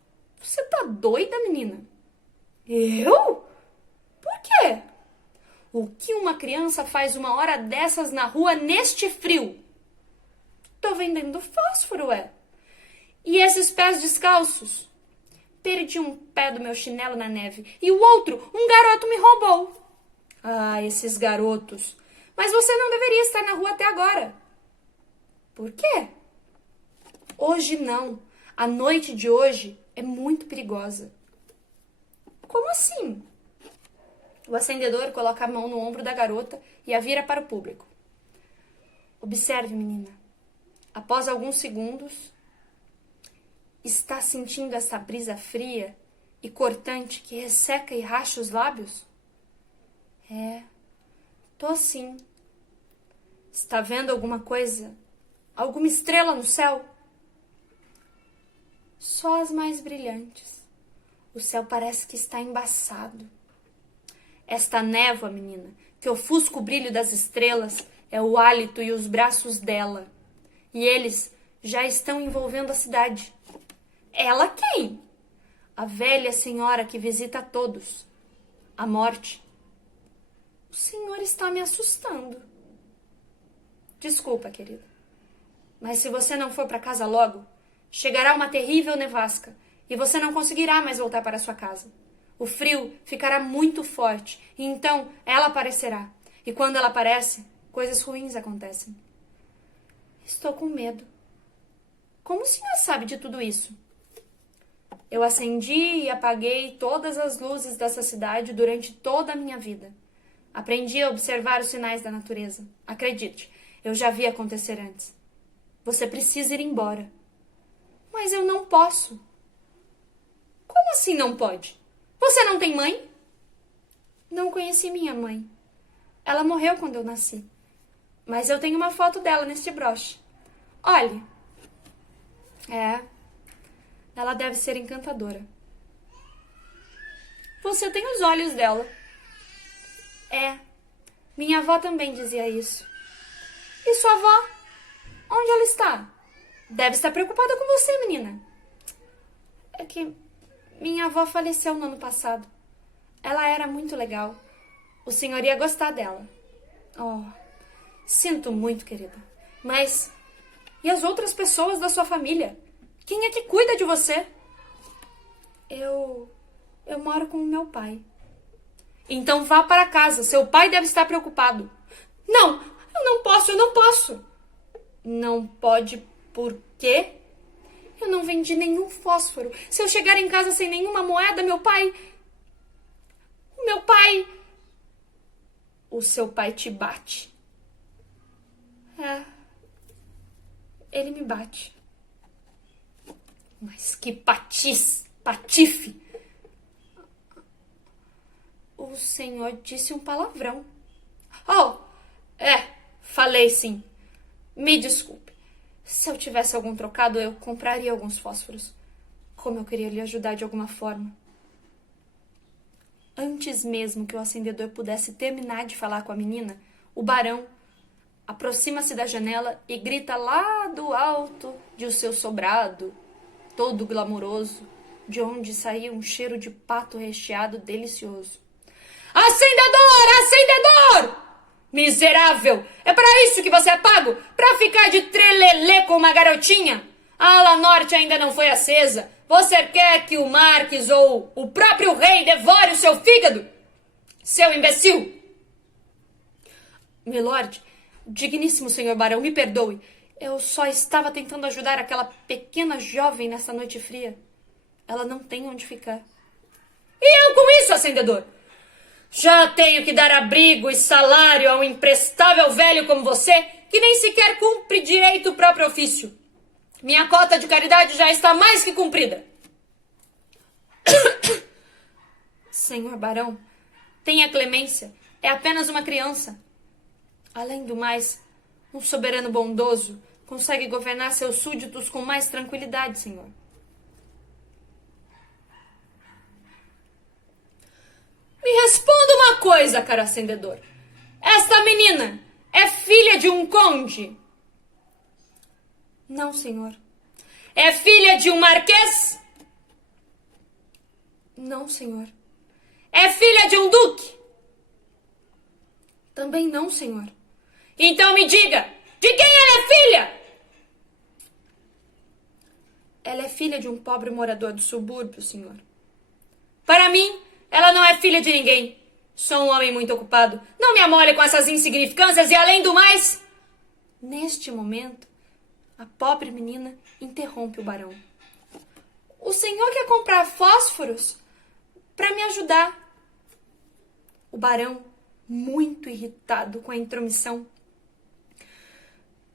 você tá doida, menina? Eu? Por quê? O que uma criança faz uma hora dessas na rua neste frio? Tô vendendo fósforo, E esses pés descalços? Perdi um pé do meu chinelo na neve. E o outro, um garoto me roubou. Ah, esses garotos. Mas você não deveria estar na rua até agora. Por quê? Hoje não. A noite de hoje é muito perigosa. Como assim? O acendedor coloca a mão no ombro da garota e a vira para o público. Observe, menina. Após alguns segundos, está sentindo essa brisa fria e cortante que resseca e racha os lábios? É, tô sim. Está vendo alguma coisa? Alguma estrela no céu? Só as mais brilhantes. O céu parece que está embaçado. Esta névoa, menina, que ofusca o brilho das estrelas, é o hálito e os braços dela. E eles já estão envolvendo a cidade. Ela quem? A velha senhora que visita a todos. A morte. O senhor está me assustando. Desculpa, querida. Mas se você não for para casa logo, chegará uma terrível nevasca e você não conseguirá mais voltar para sua casa. O frio ficará muito forte e então ela aparecerá. E quando ela aparece, coisas ruins acontecem. Estou com medo. Como o senhor sabe de tudo isso? Eu acendi e apaguei todas as luzes dessa cidade durante toda a minha vida. Aprendi a observar os sinais da natureza. Acredite, eu já vi acontecer antes. Você precisa ir embora. Mas eu não posso. Como assim não pode? Você não tem mãe? Não conheci minha mãe. Ela morreu quando eu nasci. Mas eu tenho uma foto dela neste broche. Olhe. Ela deve ser encantadora. Você tem os olhos dela. Minha avó também dizia isso. E sua avó? Onde ela está? Deve estar preocupada com você, menina. É que minha avó faleceu no ano passado. Ela era muito legal. O senhor ia gostar dela. Oh, sinto muito, querida. Mas e as outras pessoas da sua família? Quem é que cuida de você? Eu moro com o meu pai. Então vá para casa. Seu pai deve estar preocupado. Não, eu não posso. Não pode por quê? Eu não vendi nenhum fósforo. Se eu chegar em casa sem nenhuma moeda, meu pai... O seu pai te bate. Ele me bate. Mas que patife. O senhor disse um palavrão. Falei sim. Me desculpe. Se eu tivesse algum trocado, eu compraria alguns fósforos. Como eu queria lhe ajudar de alguma forma. Antes mesmo que o acendedor pudesse terminar de falar com a menina, o barão aproxima-se da janela e grita lá do alto de o seu sobrado, todo glamouroso, de onde saía um cheiro de pato recheado delicioso. Acendedor! Miserável! É para isso que você é pago? Para ficar de trelelê com uma garotinha? A ala norte ainda não foi acesa. Você quer que o Marques ou o próprio rei devore o seu fígado? Seu imbecil! Milord, digníssimo senhor barão, me perdoe. Eu só estava tentando ajudar aquela pequena jovem nessa noite fria. Ela não tem onde ficar. E eu com isso, acendedor? Já tenho que dar abrigo e salário a um imprestável velho como você, que nem sequer cumpre direito o próprio ofício. Minha cota de caridade já está mais que cumprida. Senhor barão, tenha clemência. É apenas uma criança. Além do mais, um soberano bondoso consegue governar seus súditos com mais tranquilidade, senhor. Me responda uma coisa, caro acendedor. Esta menina é filha de um conde? Não, senhor. É filha de um marquês? Não, senhor. É filha de um duque? Também não, senhor. Então me diga, de quem ela é filha? Ela é filha de um pobre morador do subúrbio, senhor. Para mim, ela não é filha de ninguém. Sou um homem muito ocupado. Não me amole com essas insignificâncias e, além do mais... Neste momento, a pobre menina interrompe o barão. O senhor quer comprar fósforos para me ajudar? O barão, muito irritado com a intromissão,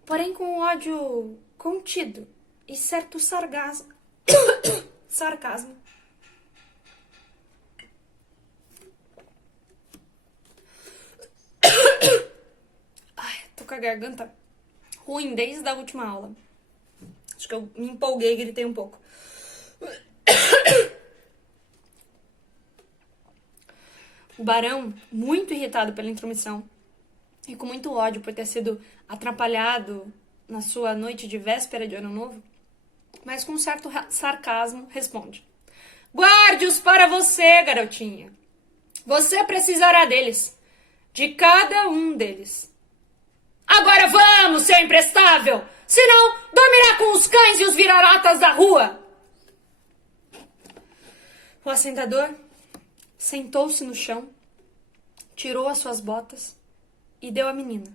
porém com um ódio contido e certo sarcasmo. Ai, tô com a garganta ruim desde a última aula. Acho que eu me empolguei e gritei um pouco. O barão, muito irritado pela intromissão e com muito ódio por ter sido atrapalhado na sua noite de véspera de Ano Novo, mas com um certo sarcasmo, responde: guarde-os para você, garotinha. Você precisará deles. De cada um deles. Agora vamos, seu imprestável! Senão, dormirá com os cães e os vira-latas da rua! O hacendador sentou-se no chão, tirou as suas botas e deu à menina.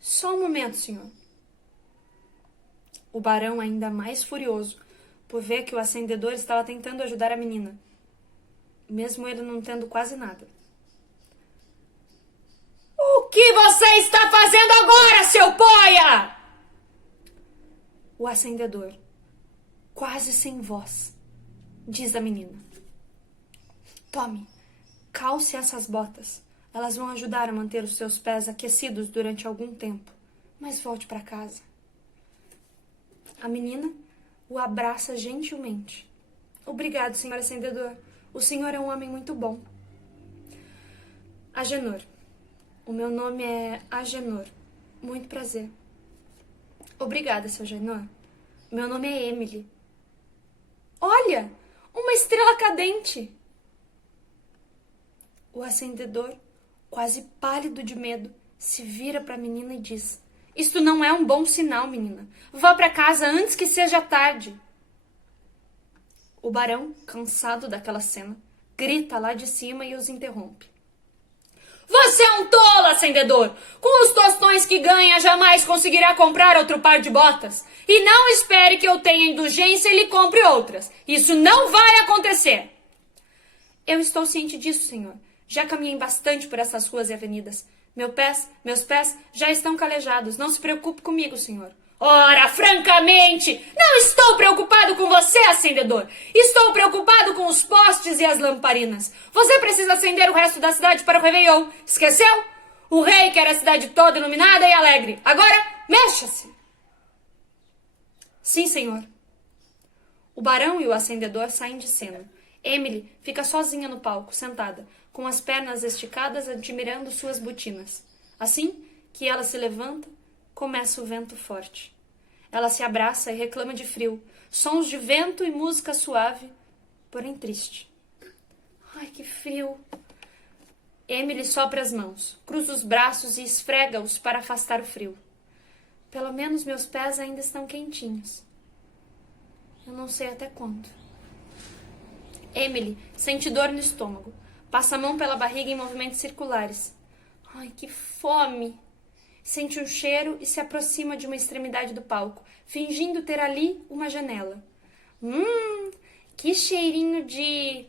Só um momento, senhor. O barão, ainda mais furioso, por ver que o acendedor estava tentando ajudar a menina, mesmo ele não tendo quase nada. O que você está fazendo agora, seu poia? O acendedor, quase sem voz, diz a menina. Tome, calce essas botas. Elas vão ajudar a manter os seus pés aquecidos durante algum tempo. Mas volte para casa. A menina o abraça gentilmente. Obrigado, senhor acendedor. O senhor é um homem muito bom. Agenor. O meu nome é Agenor. Muito prazer. Obrigada, seu Agenor. Meu nome é Emily. Olha! Uma estrela cadente! O acendedor, quase pálido de medo, se vira para a menina e diz: isto não é um bom sinal, menina. Vá para casa antes que seja tarde. O barão, cansado daquela cena, grita lá de cima e os interrompe. Você é um tolo, acendedor! Com os tostões que ganha, jamais conseguirá comprar outro par de botas. E não espere que eu tenha indulgência e lhe compre outras. Isso não vai acontecer. Eu estou ciente disso, senhor. Já caminhei bastante por essas ruas e avenidas. Meus pés já estão calejados. Não se preocupe comigo, senhor. Ora, francamente, não estou preocupado com você, acendedor. Estou preocupado com os postes e as lamparinas. Você precisa acender o resto da cidade para o Réveillon. Esqueceu? O rei quer a cidade toda iluminada e alegre. Agora, mexa-se. Sim, senhor. O barão e o acendedor saem de cena. Emily fica sozinha no palco, sentada, com as pernas esticadas, admirando suas botinas. Assim que ela se levanta, começa o vento forte. Ela se abraça e reclama de frio. Sons de vento e música suave, porém triste. Ai, que frio. Emily sopra as mãos, cruza os braços e esfrega-os para afastar o frio. Pelo menos meus pés ainda estão quentinhos. Eu não sei até quando. Emily sente dor no estômago. Passa a mão pela barriga em movimentos circulares. Ai, que fome! Sente um cheiro e se aproxima de uma extremidade do palco, fingindo ter ali uma janela. Que cheirinho de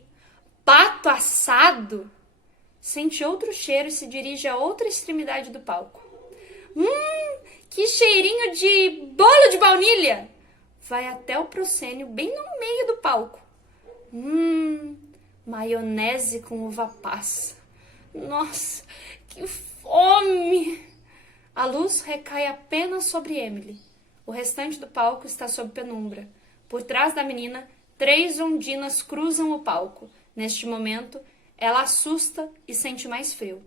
pato assado! Sente outro cheiro e se dirige à outra extremidade do palco. Que cheirinho de bolo de baunilha! Vai até o proscênio, bem no meio do palco. Maionese com uva passa. Nossa, que fome! A luz recai apenas sobre Emily. O restante do palco está sob penumbra. Por trás da menina, 3 ondinas cruzam o palco. Neste momento, ela assusta e sente mais frio.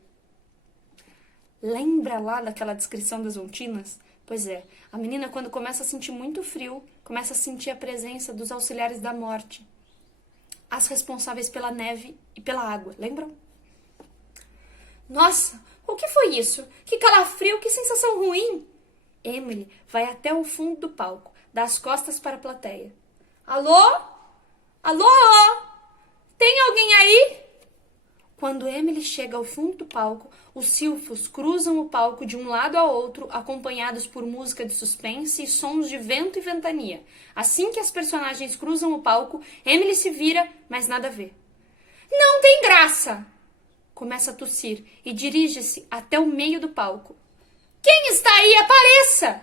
Lembra lá daquela descrição das ondinas? Pois é, a menina, quando começa a sentir muito frio, começa a sentir a presença dos auxiliares da morte. As responsáveis pela neve e pela água, lembram? Nossa, o que foi isso? Que calafrio, que sensação ruim! Emily vai até o fundo do palco, dá as costas para a plateia. Alô? Alô? Tem alguém aí? Quando Emily chega ao fundo do palco, os silfos cruzam o palco de um lado ao outro, acompanhados por música de suspense e sons de vento e ventania. Assim que as personagens cruzam o palco, Emily se vira, mas nada vê. Não tem graça! começa a tossir e dirige-se até o meio do palco. Quem está aí? Apareça!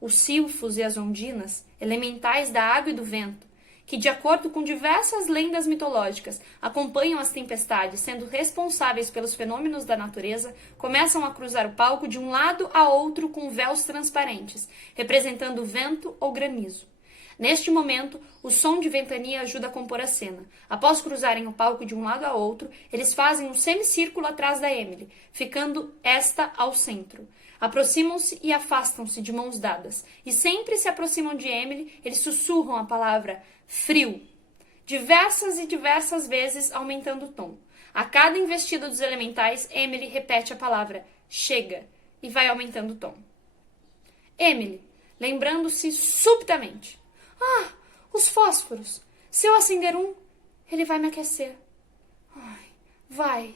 Os silfos e as ondinas, elementais da água e do vento, que, de acordo com diversas lendas mitológicas, acompanham as tempestades, sendo responsáveis pelos fenômenos da natureza, começam a cruzar o palco de um lado a outro com véus transparentes, representando vento ou granizo. Neste momento, o som de ventania ajuda a compor a cena. Após cruzarem o palco de um lado a outro, eles fazem um semicírculo atrás da Emily, ficando esta ao centro. Aproximam-se e afastam-se de mãos dadas, e sempre se aproximam de Emily, eles sussurram a palavra frio, diversas vezes aumentando o tom. A cada investida dos elementais, Emily repete a palavra chega e vai aumentando o tom. Emily, lembrando-se subitamente. Ah, os fósforos. Se eu acender um, ele vai me aquecer. Ai, vai.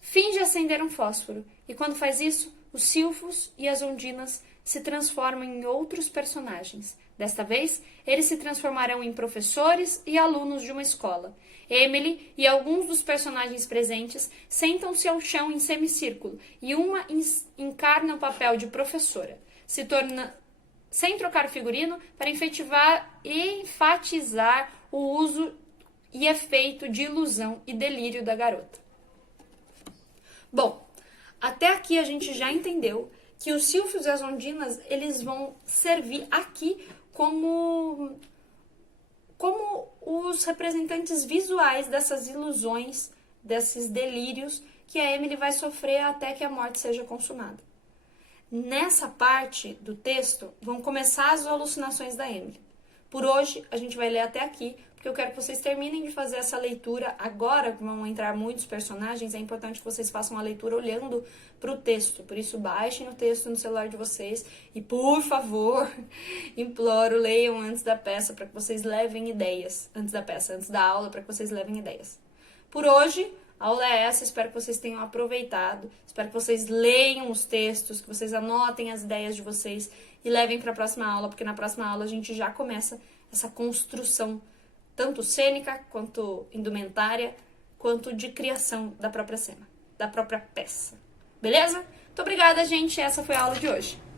Finge acender um fósforo, e quando faz isso, os silfos e as ondinas se transformam em outros personagens. Desta vez, eles se transformarão em professores e alunos de uma escola. Emily e alguns dos personagens presentes sentam-se ao chão em semicírculo e uma encarna o papel de professora, sem trocar o figurino para enfatizar o uso e efeito de ilusão e delírio da garota. Bom, até aqui a gente já entendeu que os silfos e as ondinas, eles vão servir aqui como os representantes visuais dessas ilusões, desses delírios que a Emily vai sofrer até que a morte seja consumada. Nessa parte do texto vão começar as alucinações da Emily. Por hoje a gente vai ler até aqui, porque eu quero que vocês terminem de fazer essa leitura agora, que vão entrar muitos personagens, é importante que vocês façam a leitura olhando para o texto. Por isso, baixem o texto no celular de vocês e, por favor, imploro, leiam antes da peça para que vocês levem ideias. Antes da aula, para que vocês levem ideias. Por hoje, a aula é essa, espero que vocês tenham aproveitado, espero que vocês leiam os textos, que vocês anotem as ideias de vocês e levem para a próxima aula, porque na próxima aula a gente já começa essa construção tanto cênica, quanto indumentária, quanto de criação da própria cena, da própria peça. Beleza? Muito obrigada, gente. Essa foi a aula de hoje.